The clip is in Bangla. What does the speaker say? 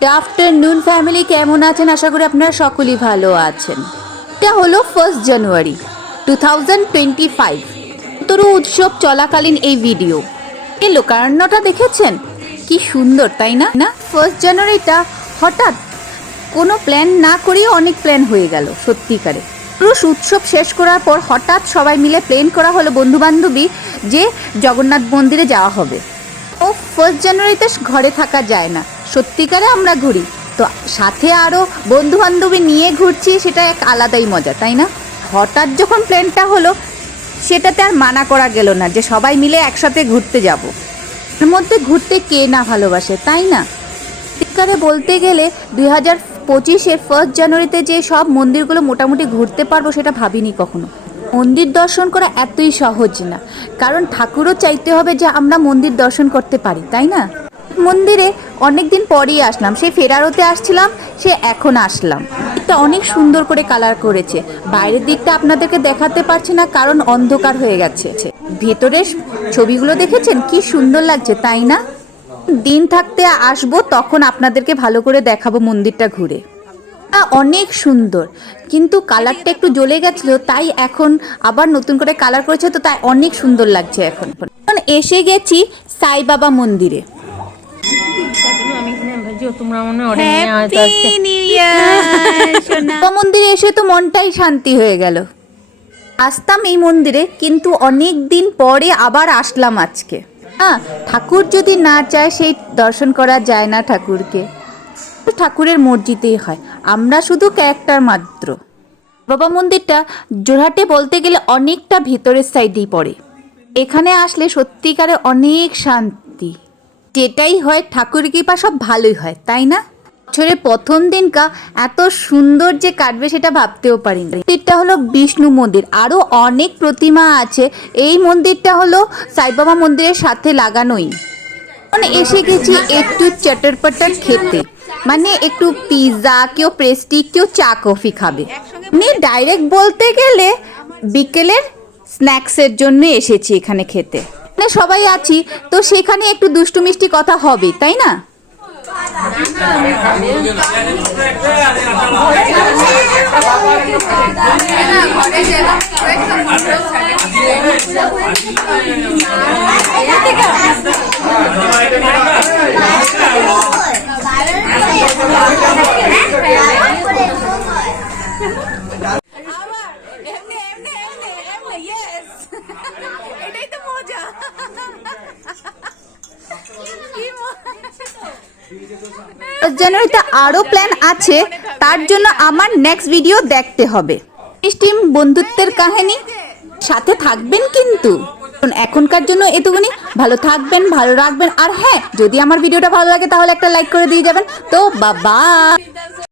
গুড আফটারনুন ফ্যামিলি, কেমন আছেন? আশা করি আপনারা সকলেই ভালো আছেন। এটা হলো 1 জানুয়ারি 2025 তরু উৎসব চলাকালীন এই ভিডিও। এই লোকারণ্যটা দেখেছেন কি সুন্দর, তাই না? 1 জানুয়ারিটা হঠাৎ কোনো প্ল্যান না করেই অনেক প্ল্যান হয়ে গেল। সত্যিকারে পুরো উৎসব শেষ করার পর হঠাৎ সবাই মিলে প্ল্যান করা হলো বন্ধুবান্ধবী যে জগন্নাথ মন্দিরে যাওয়া হবে। ও 1 জানুয়ারিতে ঘরে থাকা যায় না, সত্যিকারে আমরা ঘুরি তো সাথে আরও বন্ধু বান্ধবী নিয়ে ঘুরছি, সেটা এক আলাদাই মজা, তাই না? হঠাৎ যখন প্ল্যানটা হলো সেটাতে আর মানা করা গেল না যে সবাই মিলে একসাথে ঘুরতে যাব। এর মধ্যে ঘুরতে কে না ভালোবাসে, তাই না? সত্যিকারে বলতে গেলে 2025-এর 1 জানুয়ারিতে যে সব মন্দিরগুলো মোটামুটি ঘুরতে পারবো সেটা ভাবিনি কখনো। মন্দির দর্শন করা এতই সহজ না, কারণ ঠাকুরও চাইতে হবে যে আমরা মন্দির দর্শন করতে পারি, তাই না? মন্দিরে অনেক দিন পরেই আসলাম, সেই ফেরারোতে আসছিলাম, সে এখন আসলাম। এটা অনেক সুন্দর করে কালার করেছে। বাইরের দিকটা আপনাদেরকে দেখাতে পারছি না কারণ অন্ধকার হয়ে গেছে। ভেতরের ছবিগুলো দেখেছেন কি সুন্দর লাগছে, তাই না? দিন থাকতে আসবো তখন আপনাদেরকে ভালো করে দেখাবো মন্দিরটা ঘুরে। অনেক সুন্দর, কিন্তু কালারটা একটু জ্বলে গেছিলো, তাই এখন আবার নতুন করে কালার করেছে, তো তাই অনেক সুন্দর লাগছে। এখন এসে গেছি সাই বাবা মন্দিরে। মন্দিরে এসে তো মনটাই শান্তি হয়ে গেল। আসতাম এই মন্দিরে, কিন্তু অনেক দিন পরে আবার আসলাম আজকে। ঠাকুর যদি না চায় সেই দর্শন করা যায় না ঠাকুরকে। ঠাকুরের মর্জিতেই হয়, আমরা শুধু ক্যারেক্টার মাত্র। বাবা মন্দিরটা জোরহাটে বলতে গেলে অনেকটা ভিতরের সাইডেই পড়ে। এখানে আসলে সত্যিকারে অনেক শান্তি, যেটাই হয় ঠাকুরের কৃপা সব ভালোই হয়, তাই না? বছরের প্রথম দিনকা এত সুন্দর যে কাটবে সেটা ভাবতেও পারিনি। মন্দিরটা হলো বিষ্ণু মন্দির, আরও অনেক প্রতিমা আছে। এই মন্দিরটা হলো সাইবাবা মন্দিরের সাথে লাগানোই। এসে গেছি একটু চটরপটর খেতে, মানে একটু পিৎজা, কেউ পেস্ট্রি, কেউ চা কফি খাবে। ডাইরেক্ট বলতে গেলে বিকেলের স্ন্যাক্সের জন্য এসেছি এখানে খেতে। মানে সবাই আছি তো সেখানে একটু দুষ্টু মিষ্টি কথা হবে, তাই না? জানুয়ারিতে আরও প্ল্যান আছে, তার জন্য আমার নেক্সট ভিডিও দেখতে হবে। টিম বন্ধুত্বের কাহিনী সাথে থাকবেন কিন্তু। এখনকার জন্য এটুকুনি, ভালো থাকবেন, ভালো রাখবেন। আর হ্যাঁ, যদি আমার ভিডিওটা ভালো লাগে তাহলে একটা লাইক করে দিয়ে যাবেন। তো বাবা।